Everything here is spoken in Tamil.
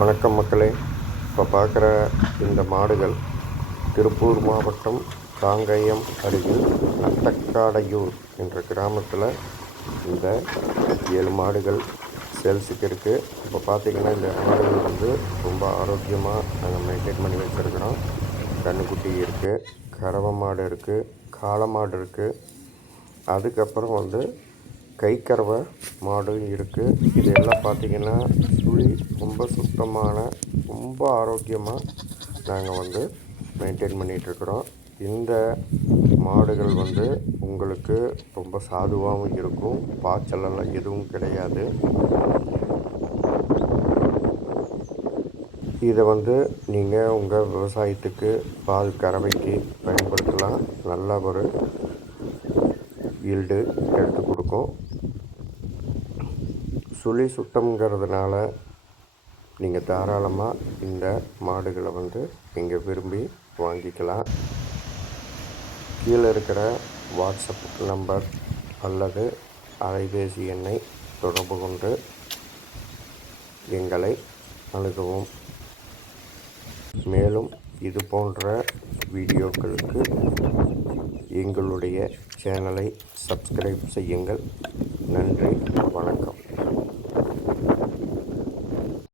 வணக்கம் மக்களே. இப்போ பார்க்குற இந்த மாடுகள் திருப்பூர் மாவட்டம் காங்கயம் அருகில் அட்டக்காடையூர் என்ற கிராமத்தில் இந்த 7 மாடுகள் சேல்ஸுக்கு இருக்குது. இப்போ பார்த்திங்கன்னா இந்த மாடுகள் ரொம்ப ஆரோக்கியமாக நாங்கள் மெயின்டைன் பண்ணி வச்சுருக்கிறோம். கன்றுக்குட்டி இருக்குது, கறவை மாடு இருக்குது, காளை மாடு இருக்குது, அதுக்கப்புறம் கைக்கறவை மாடு இருக்குது. இதெல்லாம் பார்த்திங்கன்னா சுழி ரொம்ப சுத்தமான ரொம்ப ஆரோக்கியமாக நாங்கள் மெயின்டைன் பண்ணிகிட்ருக்குறோம். இந்த மாடுகள் உங்களுக்கு ரொம்ப சாதுவாகவும் இருக்கும். பாய்ச்சலெல்லாம் எதுவும் கிடையாது. இதை நீங்கள் உங்கள் விவசாயத்துக்கு பால் கறவைக்கு பயன்படுத்தலாம். நல்ல ஒரு ஈல்டு எடுத்து கொடுக்கும். சுழி சுத்தம்ங்கிறதுனால நீங்கள் தாராளமாக இந்த மாடுகளை நீங்கள் விரும்பி வாங்கிக்கலாம். கீழே இருக்கிற வாட்ஸ்அப் நம்பர் அல்லது அலைபேசி எண்ணை தொடர்பு கொண்டு எங்களை அணுகவும். மேலும் இது போன்ற வீடியோக்களுக்கு எங்களுடைய சேனலை சப்ஸ்கிரைப் செய்யுங்கள். நன்றி, வணக்கம்.